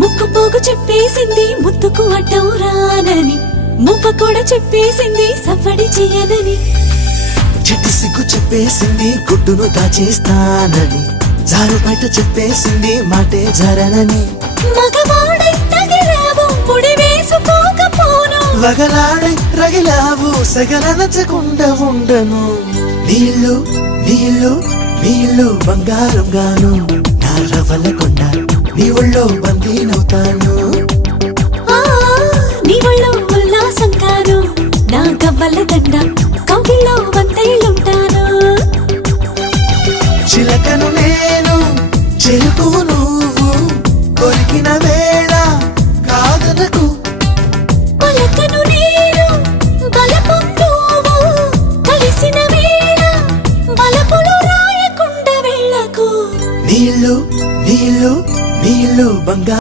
ముక్కు పోగు చెప్పేసింది ముద్దుకు అడ్డం రానని, మువ్వ కూడా చెప్పేసింది సవ్వడి చెయ్యనని. చిట్టి సిగ్గు చెప్పేసింది గుడ్డును దాచేస్తానని, జారు బయట చెప్పేసింది మాటే జరనని. మగవాడై తగిలావు ముడి వేసుకోకపోను, వగలాడై రగిలావు సగల నచ్చకుండా ఉండను. నీళ్ళు నీళ్ళు నీళ్ళు బంగారం గాను, నా రవల కొండ నీ ఒళ్ళో బందీనవుతాను. నీ ఒళ్ళో ఉల్లాసం కాను, నా గవ్వల దండ కౌగిల్లో వందేళ్ళుంటాను. చిలకను నేను చెరుకువు నువ్వు, కొరికిన వేళ కాదనకు. పలకను నేను బలపు నువ్వు, కలిసిన వేళ బలపులు రాయకుండా వెళ్ళకు. నీళ్ళు నీళ్ళు నీళ్ళు బంగారం